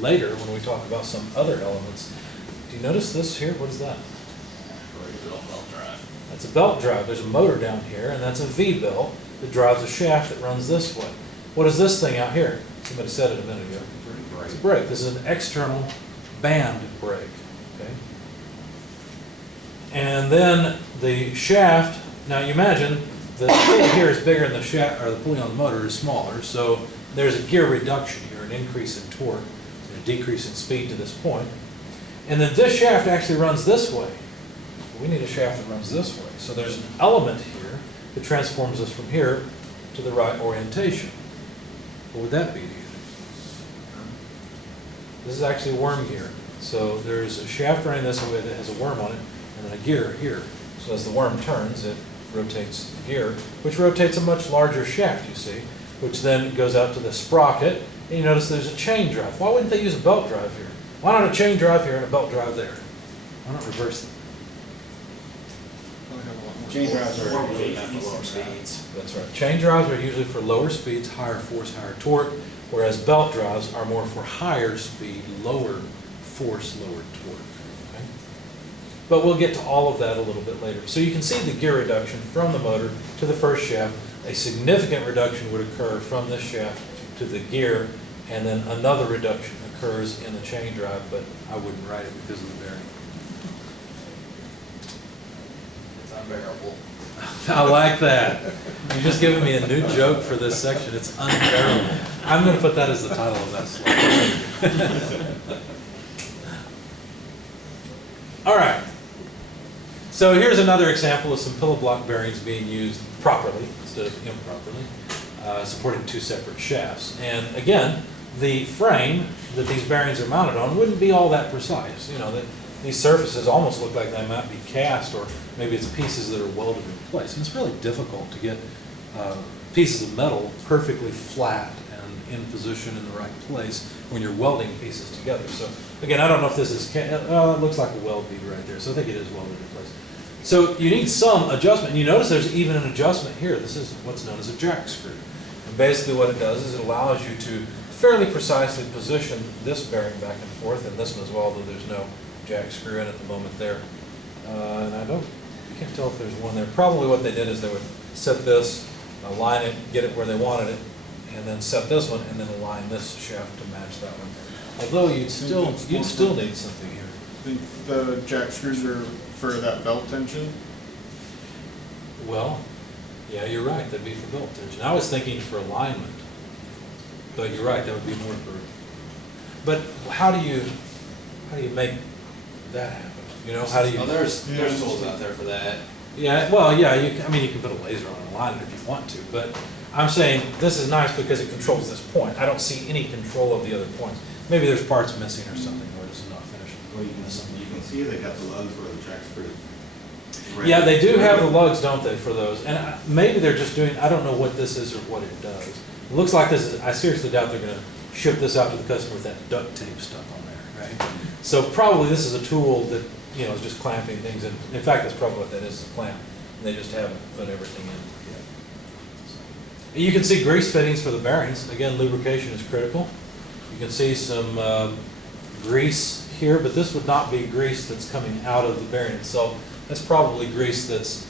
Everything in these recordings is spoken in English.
later when we talk about some other elements. Do you notice this here? What is that? Belt drive. That's a belt drive. There's a motor down here, and that's a V-belt that drives a shaft that runs this way. What is this thing out here? Somebody said it a minute ago. It's a brake. This is an external band brake. Okay. And then the shaft. Now you imagine the pulley here is bigger than the shaft, or the pulley on the motor is smaller. So there's a gear reduction here, an increase in torque, and a decrease in speed to this point. And then this shaft actually runs this way. We need a shaft that runs this way. So there's an element here that transforms us from here to the right orientation. What would that be to you? This is actually a worm gear. So there's a shaft running this way that has a worm on it, and then a gear here. So as the worm turns, it rotates the gear, which rotates a much larger shaft, you see, which then goes out to the sprocket. And you notice there's a chain drive. Why wouldn't they use a belt drive here? Why not a chain drive here and a belt drive there? Why not reverse them? Chain drives are Usually for lower speeds. That's right. Chain drives are usually for lower speeds, higher force, higher torque, whereas belt drives are more for higher speed, lower force, lower torque. Okay? But we'll get to all of that a little bit later. So you can see the gear reduction from the motor to the first shaft. A significant reduction would occur from this shaft to the gear, and then another reduction occurs in the chain drive, but I wouldn't write it because of the bearing. It's unbearable. I like that. You're just giving me a new joke for this section. It's unbearable. I'm going to put that as the title of that slide. All right. So here's another example of some pillow block bearings being used properly instead of improperly, supporting two separate shafts. And again, the frame that these bearings are mounted on wouldn't be all that precise. You know, that these surfaces almost look like they might be cast, or maybe it's pieces that are welded in place. And it's really difficult to get pieces of metal perfectly flat and in position in the right place when you're welding pieces together. So again, I don't know if this is, it looks like a weld bead right there, so I think it is welded in place. So you need some adjustment. And you notice there's even an adjustment here. This is what's known as a jack screw. And basically what it does is it allows you to fairly precisely position this bearing back and forth, and this one as well, though there's no jack screw in at the moment there. And I can't tell if there's one there. Probably what they did is they would set this, align it, get it where they wanted it, and then set this one, and then align this shaft to match that one. Although you'd still need something here. The jack screws are for that belt tension? Well, yeah, you're right. That'd be for belt tension. I was thinking for alignment, but you're right. That would be more for. But how do you make that happen? You know, how do you? Oh, there's tools out there for that. Yeah. Well, yeah. You can put a laser on and align it if you want to, but I'm saying this is nice because it controls this point. I don't see any control of the other points. Maybe there's parts missing or something where this is not finished. Well, you can see they got the lugs where the jack screw. Yeah, they do have the lugs, don't they, for those? And maybe they're just doing, I don't know what this is or what it does. It looks like this is, I seriously doubt they're going to ship this out to the customer with that duct tape stuck on there, right? So probably this is a tool that, you know, is just clamping things in. In fact, that's probably what that is a clamp. And they just haven't put everything in yet. So. You can see grease fittings for the bearings. Again, lubrication is critical. You can see some grease here, but this would not be grease that's coming out of the bearing itself. That's probably grease that's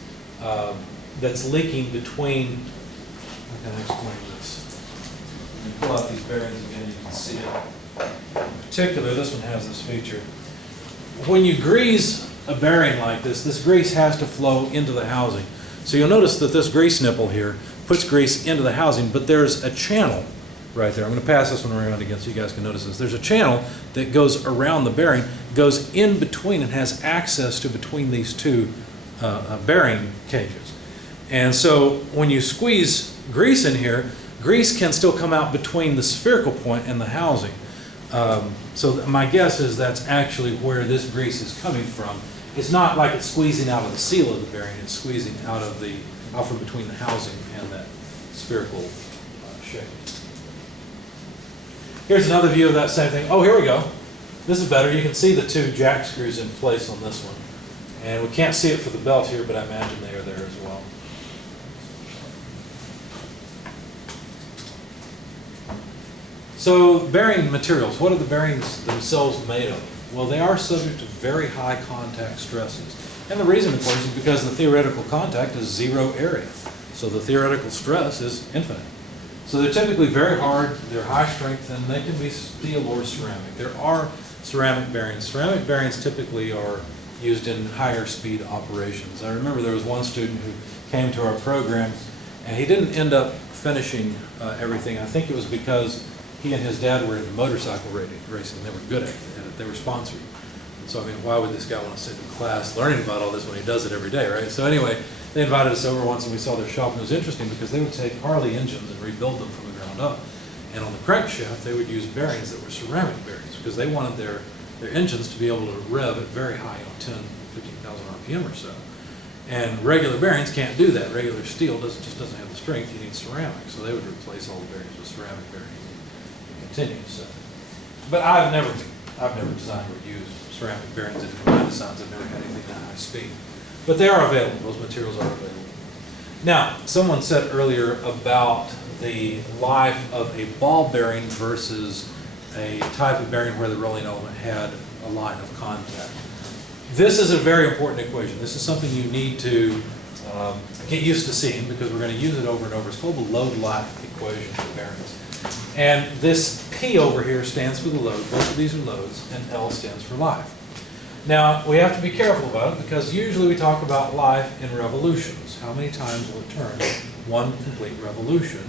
leaking between. How can I explain this? When you pull out these bearings again, you can see it. In particular, this one has this feature. When you grease a bearing like this, this grease has to flow into the housing. So you'll notice that this grease nipple here puts grease into the housing, but there's a channel right there. I'm going to pass this one around again so you guys can notice this. There's a channel that goes around the bearing, goes in between, and has access to between these two bearing cages. And so when you squeeze grease in here, grease can still come out between the spherical point and the housing. So my guess is that's actually where this grease is coming from. It's not like it's squeezing out of the seal of the bearing, it's squeezing out from between the housing and that spherical shape. Here's another view of that same thing. Oh, here we go. This is better. You can see the two jack screws in place on this one. And we can't see it for the belt here, but I imagine they are there as well. So bearing materials, what are the bearings themselves made of? Well, they are subject to very high contact stresses. And the reason, of course, is because the theoretical contact is zero area. So the theoretical stress is infinite. So they're typically very hard, they're high strength, and they can be steel or ceramic. There are ceramic bearings. Ceramic bearings typically are used in higher speed operations. I remember there was one student who came to our program, and he didn't end up finishing everything. I think it was because he and his dad were into motorcycle racing. They were good at it. They were sponsored. So I mean, why would this guy want to sit in class learning about all this when he does it every day, right? So anyway, they invited us over once and we saw their shop, and it was interesting because they would take Harley engines and rebuild them from the ground up. And on the crankshaft, they would use bearings that were ceramic bearings because they wanted their engines to be able to rev at very high, 10, 15,000 RPM or so. And regular bearings can't do that. Regular steel just doesn't have the strength. You need ceramic. So they would replace all the bearings with ceramic bearings and continue. So, but I've never designed or used ceramic bearings in my designs. I've never had anything that high speed. But they are available. Those materials are available. Now, someone said earlier about the life of a ball bearing versus a type of bearing where the rolling element had a line of contact. This is a very important equation. This is something you need to get used to seeing because we're going to use it over and over. It's called the load life equation for bearings. And this P over here stands for the load. Both of these are loads, and L stands for life. Now, we have to be careful about it because usually we talk about life in revolutions. How many times will it turn one complete revolution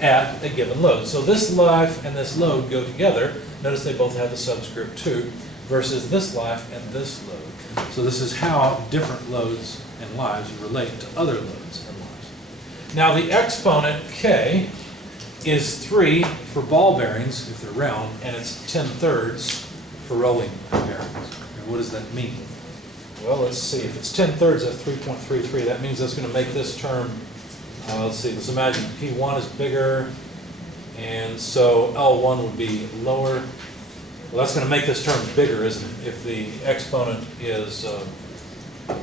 at a given load? So this life and this load go together. Notice they both have the subscript 2 versus this life and this load. So this is how different loads and lives relate to other loads and lives. Now the exponent K is 3 for ball bearings if they're round, and it's 10/3 for rolling bearings. And what does that mean? Well, let's see. If it's 10/3 of 3.33, that means that's going to make this term, let's see, let's imagine P1 is bigger, and so L1 would be lower. Well, that's going to make this term bigger, isn't it? If the exponent is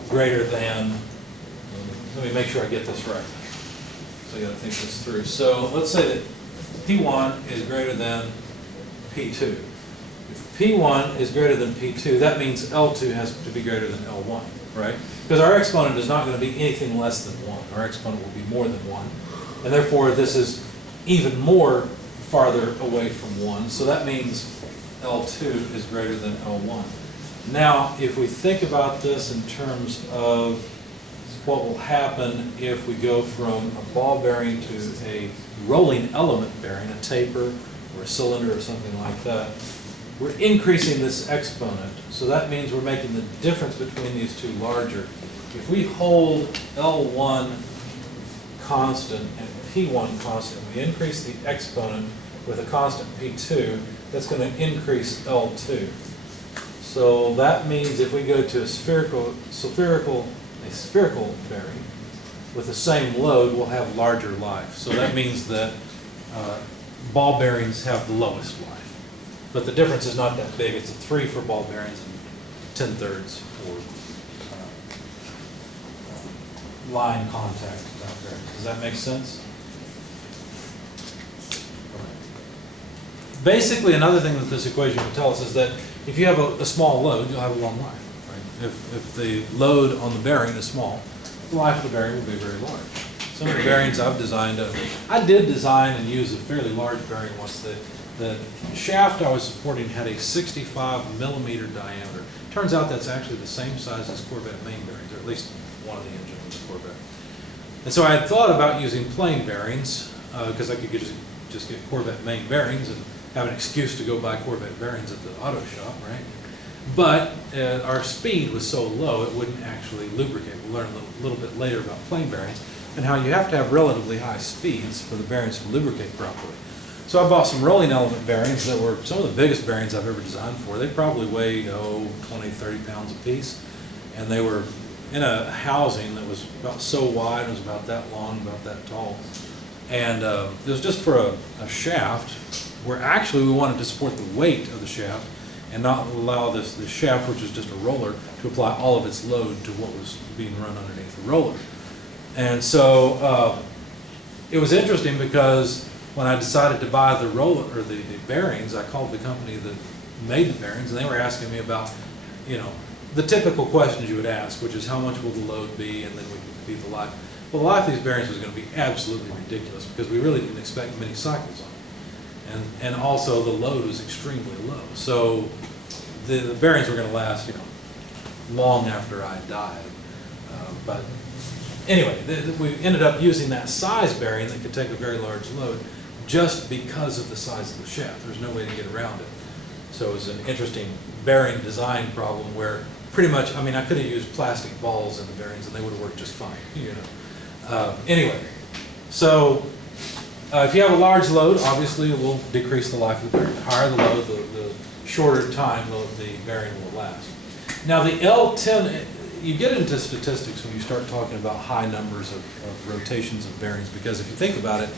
greater than, let me make sure I get this right. So I got to think this through. So let's say that P1 is greater than P2. If P1 is greater than P2, that means L2 has to be greater than L1, right? Because our exponent is not going to be anything less than 1. Our exponent will be more than 1. And therefore, this is even more farther away from 1. So that means L2 is greater than L1. Now, if we think about this in terms of what will happen if we go from a ball bearing to a rolling element bearing, a taper or a cylinder or something like that, we're increasing this exponent. So that means we're making the difference between these two larger. If we hold L1 constant and P1 constant, we increase the exponent with a constant P2, that's going to increase L2. So that means if we go to a spherical bearing with the same load, we'll have larger life. So that means that ball bearings have the lowest life. But the difference is not that big. It's a 3 for ball bearings and 10/3 for line contact bearings. Does that make sense? Basically, another thing that this equation will tell us is that if you have a small load, you'll have a long life. Right? If the load on the bearing is small, the life of the bearing will be very large. Some of the bearings I've designed, I did design and use a fairly large bearing once. The shaft I was supporting had a 65 millimeter diameter. Turns out that's actually the same size as Corvette main bearings, or at least one of the engines of the Corvette. And so I had thought about using plain bearings because I could just get Corvette main bearings and have an excuse to go buy Corvette bearings at the auto shop, right? But our speed was so low it wouldn't actually lubricate. We'll learn a little bit later about plain bearings and how you have to have relatively high speeds for the bearings to lubricate properly. So I bought some rolling element bearings that were some of the biggest bearings I've ever designed for. They probably weighed, 20, 30 pounds a piece. And they were in a housing that was about so wide, it was about that long, about that tall. And it was just for a shaft where actually we wanted to support the weight of the shaft and not allow this shaft, which is just a roller, to apply all of its load to what was being run underneath the roller. And so it was interesting because when I decided to buy the roller, or the bearings, I called the company that made the bearings, and they were asking me about, you know, the typical questions you would ask, which is how much will the load be, and then we could be the life. Well, the life of these bearings was going to be absolutely ridiculous because we really didn't expect many cycles on them. And also the load was extremely low. So the bearings were going to last, you know, long after I died. But anyway, we ended up using that size bearing that could take a very large load just because of the size of the shaft. There's no way to get around it. So it was an interesting bearing design problem where pretty much, I mean, I could have used plastic balls in the bearings and they would have worked just fine, you know. Anyway, so if you have a large load, obviously it will decrease the life of the bearing. The higher the load, the shorter time the bearing will last. Now the L10, you get into statistics when you start talking about high numbers of rotations of bearings, because if you think about it,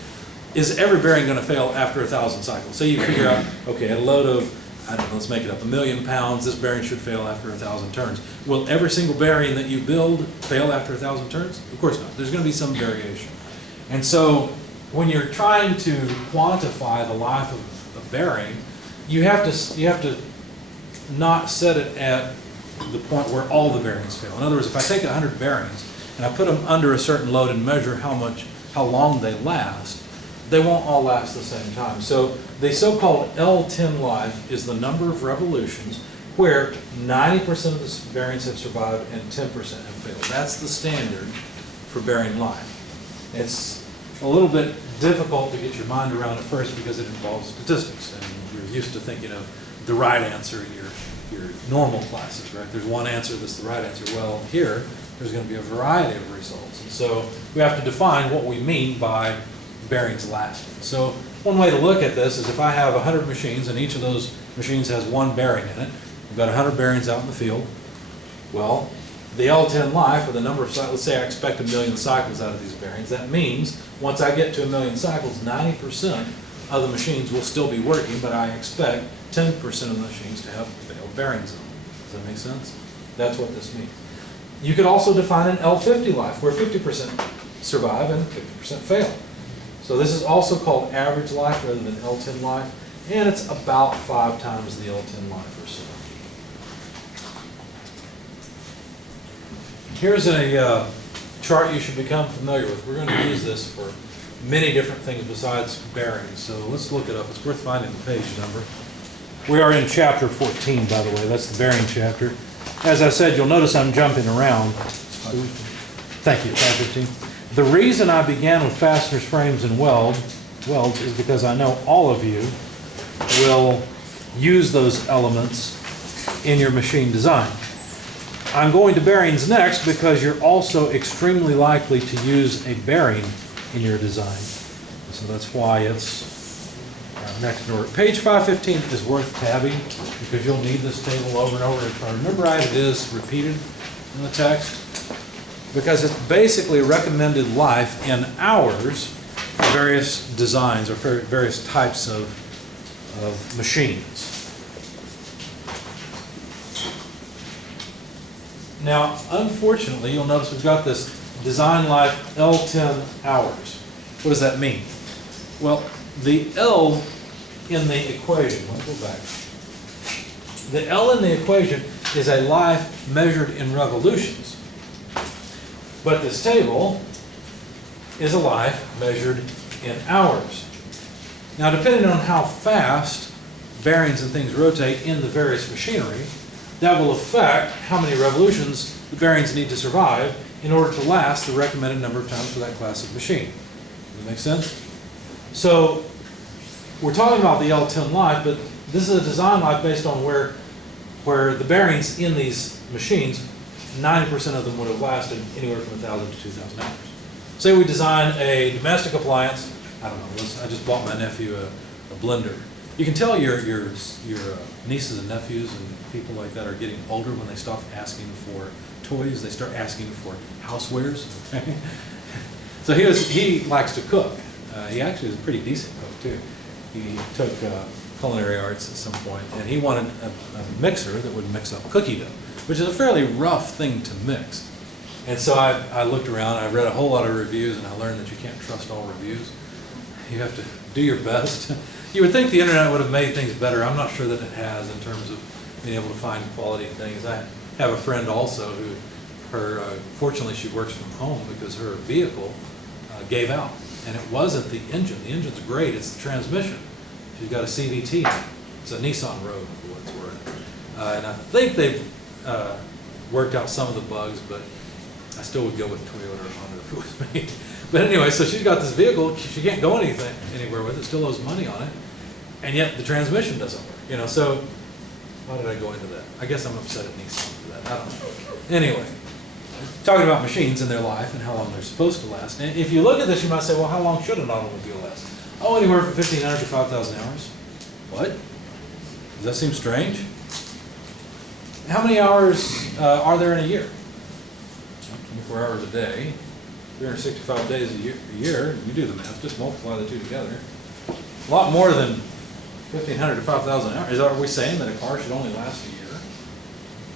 is every bearing going to fail after 1,000 cycles? Say you figure out, okay, at a load of, I don't know, let's make it up, 1,000,000 pounds, this bearing should fail after 1,000 turns. Will every single bearing that you build fail after 1,000 turns? Of course not. There's going to be some variation. And so when you're trying to quantify the life of a bearing, you have to not set it at the point where all the bearings fail. In other words, if I take 100 bearings and I put them under a certain load and measure how long they last, they won't all last the same time. So the so-called L10 life is the number of revolutions where 90% of the bearings have survived and 10% have failed. That's the standard for bearing life. It's a little bit difficult to get your mind around at first because it involves statistics, and you're used to thinking of the right answer in your normal classes, right? There's one answer that's the right answer. Well, here, there's going to be a variety of results. And so we have to define what we mean by bearings lasting. So one way to look at this is if I have 100 machines and each of those machines has one bearing in it, we've got 100 bearings out in the field. Well, the L10 life, or the number of cycles, let's say I expect 1,000,000 cycles out of these bearings. That means once I get to 1,000,000 cycles, 90% of the machines will still be working, but I expect 10% of the machines to have failed bearings in them. Does that make sense? That's what this means. You could also define an L50 life, where 50% survive and 50% fail. So this is also called average life rather than L10 life, and it's about 5 times the L10 life or so. Here's a chart you should become familiar with. We're going to use this for many different things besides bearings, so let's look it up. It's worth finding the page number. We are in chapter 14, by the way. That's the bearing chapter. As I said, you'll notice I'm jumping around. Thank you, 515. The reason I began with fasteners, frames, and welds is because I know all of you will use those elements in your machine design. I'm going to bearings next because you're also extremely likely to use a bearing in your design. So that's why it's next in order. Page 515 is worth tabbing because you'll need this table over and over to try to memorize. It is repeated in the text because it's basically recommended life in hours for various designs or for various types of machines. Now, unfortunately, you'll notice we've got this design life L10 hours. What does that mean? Well, the L in the equation, let's go back. The L in the equation is a life measured in revolutions. But this table is a life measured in hours. Now, depending on how fast bearings and things rotate in the various machinery, that will affect how many revolutions the bearings need to survive in order to last the recommended number of times for that class of machine. Does that make sense? So we're talking about the L10 life, but this is a design life based on where the bearings in these machines, 90% of them would have lasted anywhere from 1,000 to 2,000 hours. Say we design a domestic appliance. I don't know. I just bought my nephew a blender. You can tell your nieces and nephews and people like that are getting older when they stop asking for toys. They start asking for housewares. Okay? So he likes to cook. He actually is a pretty decent cook too. He took culinary arts at some point, and he wanted a mixer that would mix up cookie dough, which is a fairly rough thing to mix. And so I looked around, I read a whole lot of reviews, and I learned that you can't trust all reviews. You have to do your best. You would think the internet would have made things better. I'm not sure that it has in terms of being able to find quality things. I have a friend also who, fortunately she works from home because her vehicle gave out. And it wasn't the engine. The engine's great, it's the transmission. She's got a CVT. It's a Nissan Rogue for what it's worth. And I think they've worked out some of the bugs, but I still would go with Toyota or Honda if it was me. But anyway, so she's got this vehicle, she can't go anywhere with it, still owes money on it, and yet the transmission doesn't work, you know, so why did I go into that? I guess I'm upset at Nissan for that, I don't know. Anyway, talking about machines and their life and how long they're supposed to last. And if you look at this, you might say, well, how long should an automobile last? Oh, anywhere from 1,500 to 5,000 hours. What? Does that seem strange? How many hours are there in a year? 24 hours a day, 365 days a year, you do the math, just multiply the two together. A lot more than 1,500 to 5,000 hours. Are we saying that a car should only last a year?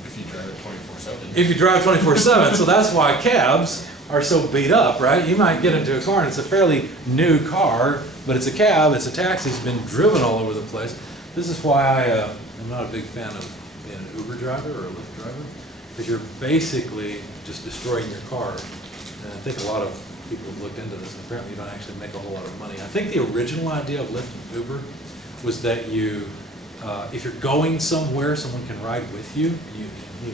If you drive it 24/7. If you drive 24/7, so that's why cabs are so beat up, right? You might get into a car and it's a fairly new car, but it's a cab, it's a taxi, it's been driven all over the place. This is why I am not a big fan of being an Uber driver or a Lyft driver, because you're basically just destroying your car. And I think a lot of people have looked into this, and apparently you don't actually make a whole lot of money. I think the original idea of Lyft and Uber was that you, if you're going somewhere, someone can ride with you, and you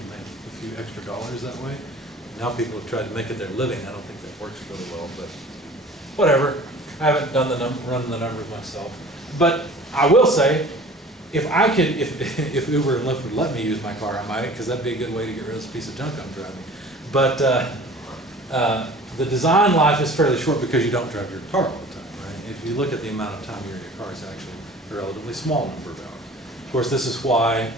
make a few extra dollars that way. Now people have tried to make it their living. I don't think that works really well, but whatever. I haven't done run the numbers myself. But I will say, if I could, if Uber and Lyft would let me use my car, I might, because that'd be a good way to get rid of this piece of junk I'm driving. But the design life is fairly short because you don't drive your car all the time, right? If you look at the amount of time you're in your car, it's actually a relatively small number of hours. Of course, this is why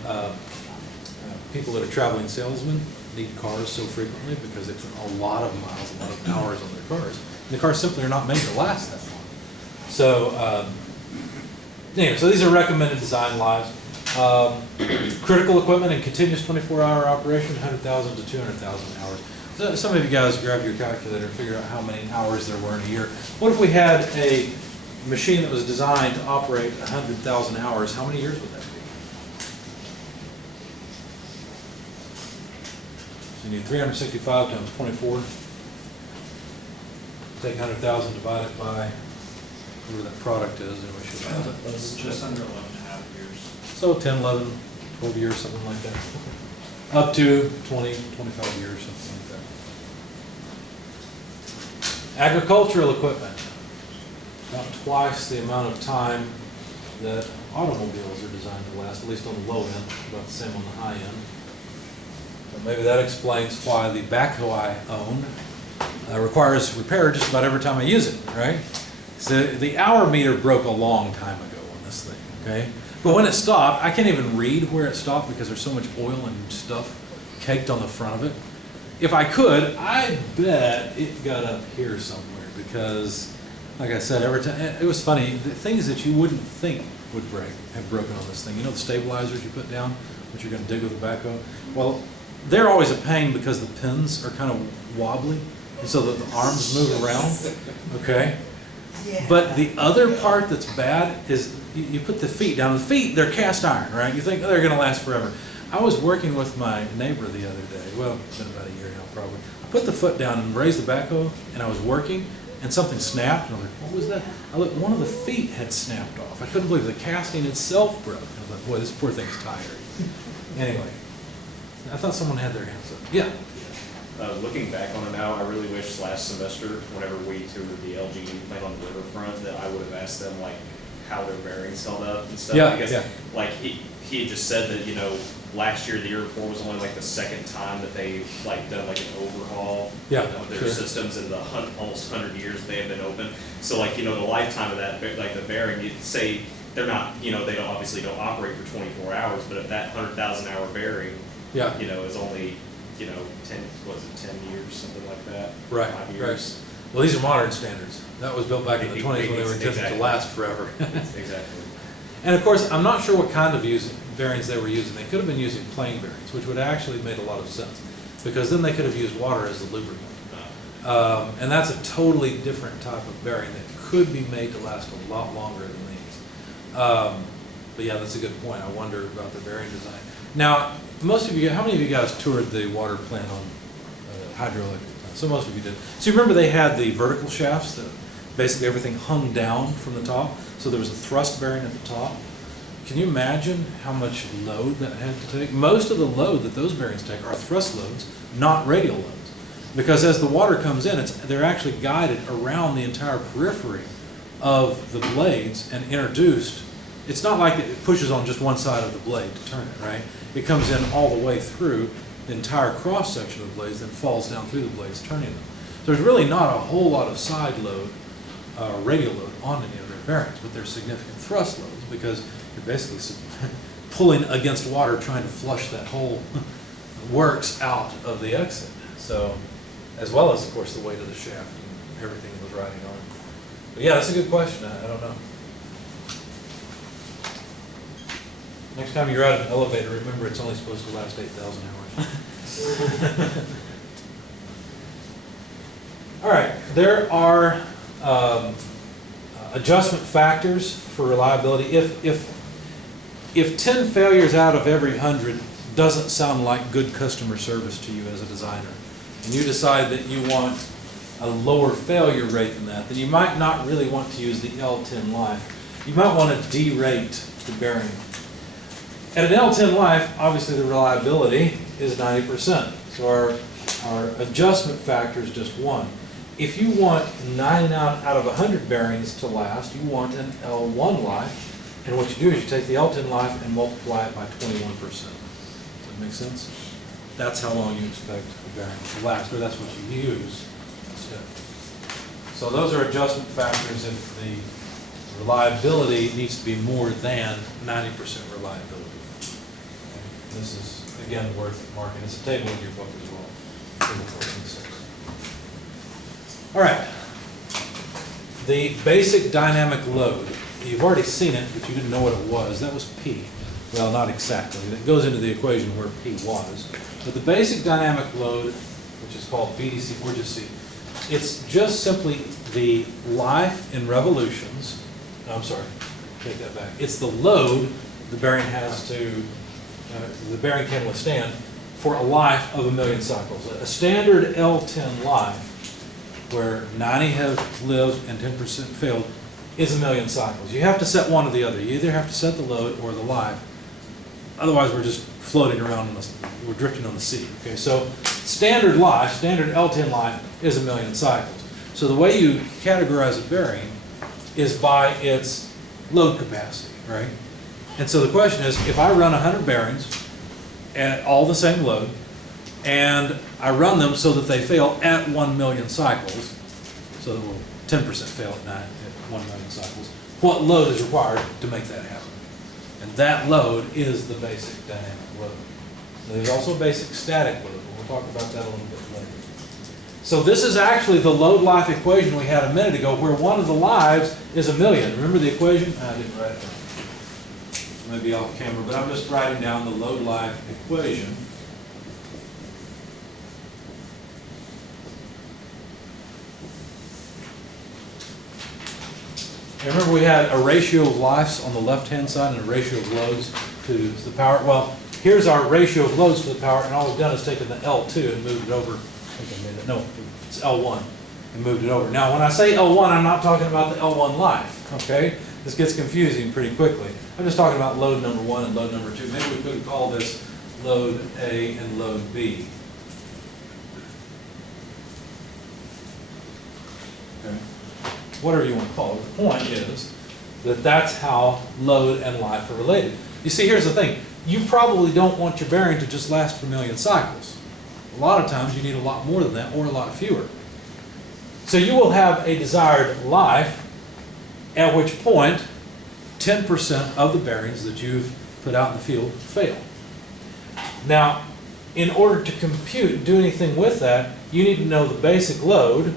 people that are traveling salesmen need cars so frequently, because they put a lot of miles, a lot of hours on their cars. And the cars simply are not made to last that long. So, anyway, so these are recommended design lives. Critical equipment and continuous 24-hour operation, 100,000 to 200,000 hours. So some of you guys grab your calculator and figure out how many hours there were in a year. What if we had a machine that was designed to operate 100,000 hours? How many years would that be? So you need 365 times 24. Take 100,000, divide it by whatever that product is, and we should have it. It's just under 11.5 years. So 10, 11, 12 years, something like that. Up to 20, 25 years, something like that. Agricultural equipment. About twice the amount of time that automobiles are designed to last, at least on the low end, about the same on the high end. But maybe that explains why the backhoe I own requires repair just about every time I use it, right? So the hour meter broke a long time ago on this thing, okay? But when it stopped, I can't even read where it stopped because there's so much oil and stuff caked on the front of it. If I could, I bet it got up here somewhere because, like I said, every time, it was funny, the things that you wouldn't think would break have broken on this thing. You know the stabilizers you put down, which you're going to dig with a backhoe? Well, they're always a pain because the pins are kind of wobbly, and so that the arms move around, okay? But the other part that's bad is you put the feet down. The feet, they're cast iron, right? You think, oh, they're going to last forever. I was working with my neighbor the other day. Well, it's been about a year now, probably. I put the foot down and raised the backhoe, and I was working, and something snapped. And I was like, what was that? I looked, one of the feet had snapped off. I couldn't believe the casting itself broke. I was like, boy, this poor thing's tired. Anyway, I thought someone had their hands up. Yeah. Looking back on it now, I really wish last semester, whenever we toured the LG plant on the riverfront, that I would have asked them like how their bearings held up and stuff. Yeah, because yeah. like he had just said that, you know, last year, the year before was only like the second time that they've like done like an overhaul of their systems in the almost 100 years they have been open. So like, you know, the lifetime of that, like the bearing, you'd say they're not, you know, they don't obviously don't operate for 24 hours, but if that 100,000 hour bearing, you know, is only, you know, 10 years, something like that. Right, 5 years. right. Well, these are modern standards. That was built back in the 20s when they were intended to last forever. Exactly. And of course, I'm not sure what kind of bearings they were using. They could have been using plain bearings, which would actually have made a lot of sense, because then they could have used water as the lubricant. And that's a totally different type of bearing that could be made to last a lot longer than these. But yeah, that's a good point. I wonder about the bearing design. Now, most of you, how many of you guys toured the water plant on hydroelectric plant? So most of you did. So you remember they had the vertical shafts that basically everything hung down from the top. So there was a thrust bearing at the top. Can you imagine how much load that had to take? Most of the load that those bearings take are thrust loads, not radial loads. Because as the water comes in, they're actually guided around the entire periphery of the blades and introduced. It's not like it pushes on just one side of the blade to turn it, right? It comes in all the way through the entire cross section of the blades, then falls down through the blades, turning them. So there's really not a whole lot of side load, radial load on any of their bearings, but there's significant thrust loads because you're basically pulling against water trying to flush that whole works out of the exit. So, as well as, of course, the weight of the shaft and everything it was riding on. But yeah, that's a good question. I don't know. Next time you're out of an elevator, remember it's only supposed to last 8,000 hours. All right, there are adjustment factors for reliability. If 10 failures out of every 100 doesn't sound like good customer service to you as a designer, and you decide that you want a lower failure rate than that, then you might not really want to use the L10 life. You might want to derate the bearing. At an L10 life, obviously the reliability is 90%. So our adjustment factor is just 1. If you want 9 out of 100 bearings to last, you want an L1 life. And what you do is you take the L10 life and multiply it by 21%. Does that make sense? That's how long you expect the bearing to last, or that's what you use instead. So those are adjustment factors if the reliability needs to be more than 90% reliability. Okay. This is, again, worth marking. It's a table in your book as well. Table 14.6. All right. The basic dynamic load. You've already seen it, but you didn't know what it was. That was P. Well, not exactly. That goes into the equation where P was. But the basic dynamic load, which is called BDC or just C, it's just simply the life in revolutions. No, I'm sorry, take that back. It's the load the bearing has to, the bearing can withstand for a life of 1,000,000 cycles. A standard L10 life, where 90 have lived and 10% failed, is 1,000,000 cycles. You have to set one or the other. You either have to set the load or the life. Otherwise, we're just floating around, we're drifting on the sea. Okay, so standard life, standard L10 life is 1,000,000 cycles. So the way you categorize a bearing is by its load capacity, right? And so the question is, if I run 100 bearings at all the same load, and I run them so that they fail at 1,000,000 cycles, so that will 10% fail at 1,000,000 cycles, what load is required to make that happen? And that load is the basic dynamic load. Now, there's also basic static load, but we'll talk about that a little bit later. So this is actually the load life equation we had a minute ago, where one of the lives is 1,000,000. Remember the equation? I didn't write it down. Maybe off camera, but I'm just writing down the load life equation. And remember we had a ratio of lives on the left-hand side and a ratio of loads to the power. Well, here's our ratio of loads to the power, and all we've done is taken the L2 and moved it over. I think I made it. No, it's L1 and moved it over. Now, when I say L1, I'm not talking about the L1 life, okay? This gets confusing pretty quickly. I'm just talking about load number 1 and load number 2. Maybe we could call this load A and load B. Okay. Whatever you want to call it. The point is that that's how load and life are related. You see, here's the thing. You probably don't want your bearing to just last for 1,000,000 cycles. A lot of times you need a lot more than that, or a lot fewer. So you will have a desired life, at which point 10% of the bearings that you've put out in the field fail. Now, in order to compute, do anything with that, you need to know the basic load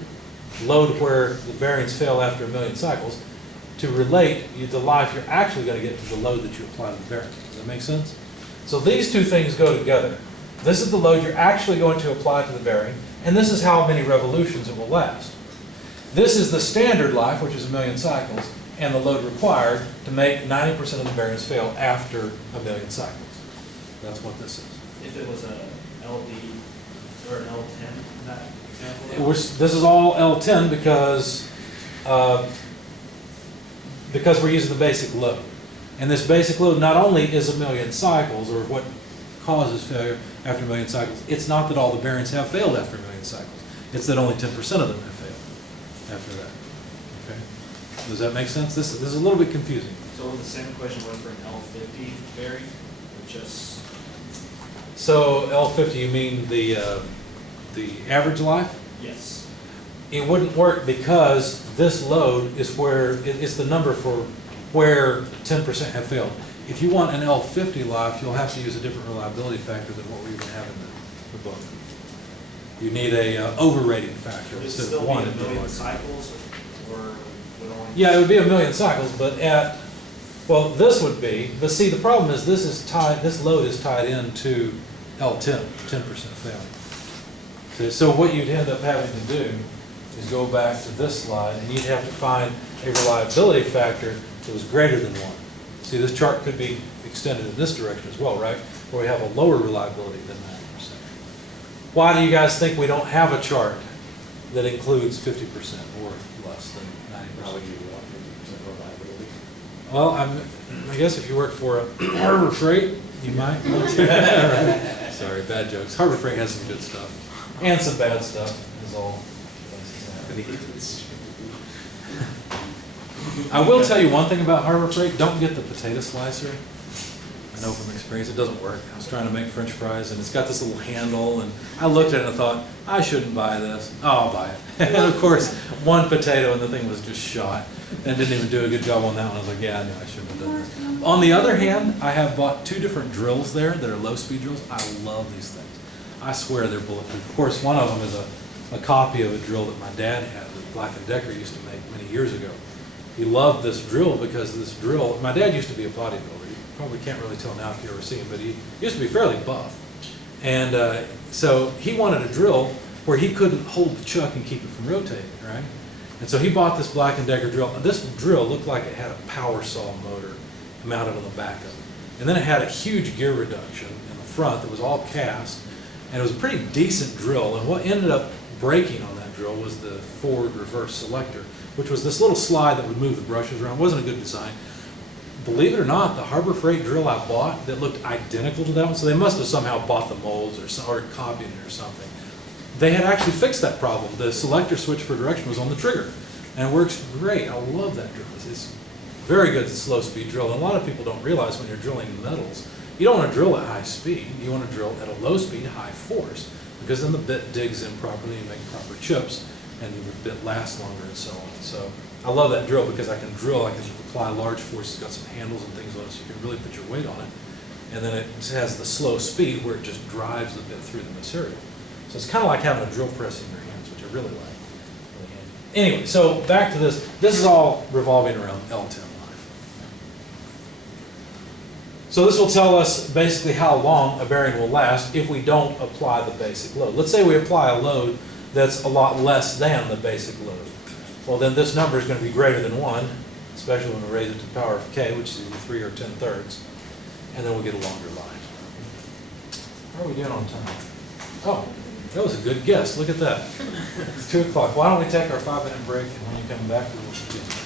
where the bearings fail after 1,000,000 cycles, to relate the life you're actually going to get to the load that you apply to the bearing. Does that make sense? So these two things go together. This is the load you're actually going to apply to the bearing, and this is how many revolutions it will last. This is the standard life, which is 1 million cycles, and the load required to make 90% of the bearings fail after 1 million cycles. That's what this is. If it was a LD or an L10, in that example? This is all L10 because we're using the basic load. And this basic load not only is 1 million cycles, or what causes failure after 1 million cycles, it's not that all the bearings have failed after 1 million cycles. It's that only 10% of them have failed after that. Okay? Does that make sense? This is a little bit confusing. So would the same question work for an L50 bearing, or just? So L50, you mean the average life? Yes. It wouldn't work because this load is where, it's the number for where 10% have failed. If you want an L50 life, you'll have to use a different reliability factor than what we even have in the book. You need a overrating factor Would it instead still of be 1. 1 million cycles, or would only? Yeah, it would be 1 million cycles, but well, this would be, but see, the problem is this load is tied into L10, 10% failure. So what you'd end up having to do is go back to this slide, and you'd have to find a reliability factor that was greater than 1. See, this chart could be extended in this direction as well, right? Where we have a lower reliability than 90%. Why do you guys think we don't have a chart that includes 50% or less than 90%? Well, I guess if you work for a Harbor Freight, you might. Sorry, bad jokes. Harbor Freight has some good stuff. And some bad stuff, is all. I will tell you one thing about Harbor Freight. Don't get the potato slicer. I know from experience it doesn't work. I was trying to make French fries, and it's got this little handle, and I looked at it and I thought, I shouldn't buy this. Oh, I'll buy it. And of course, one potato, and the thing was just shot. And didn't even do a good job on that one. I was like, yeah, I knew I shouldn't have done this. On the other hand, I have bought 2 different drills there that are low-speed drills. I love these things. I swear they're bulletproof. Of course, one of them is a copy of a drill that my dad had that Black & Decker used to make many years ago. He loved this drill because this drill, my dad used to be a bodybuilder. You probably can't really tell now if you ever see him, but he used to be fairly buff. And so he wanted a drill where he couldn't hold the chuck and keep it from rotating, right? And so he bought this Black & Decker drill. And this drill looked like it had a power saw motor mounted on the back of it. And then it had a huge gear reduction in the front that was all cast. And it was a pretty decent drill. And what ended up breaking on that drill was the forward reverse selector, which was this little slide that would move the brushes around. It wasn't a good design. Believe it or not, the Harbor Freight drill I bought that looked identical to that one, so they must have somehow bought the molds or copied it or something. They had actually fixed that problem. The selector switch for direction was on the trigger, and it works great. I love that drill. It's very good. It's a slow-speed drill, and a lot of people don't realize when you're drilling metals, you don't want to drill at high speed. You want to drill at a low speed, high force, because then the bit digs in properly and make proper chips, and the bit lasts longer and so on. So I love that drill because I can drill, I can apply large force. It's got some handles and things on it, so you can really put your weight on it. And then it has the slow speed where it just drives the bit through the material. So it's kind of like having a drill press in your hands, which I really like. Really handy. Anyway, so back to this. This is all revolving around L10 life. So this will tell us basically how long a bearing will last if we don't apply the basic load. Let's say we apply a load that's a lot less than the basic load. Well, then this number is going to be greater than 1, especially when we raise it to the power of k, which is either 3 or 10/3, and then we'll get a longer life. How are we doing on time? Oh, that was a good guess. Look at that. It's 2 o'clock. Why don't we take our 5-minute break, and when you come back, we will continue.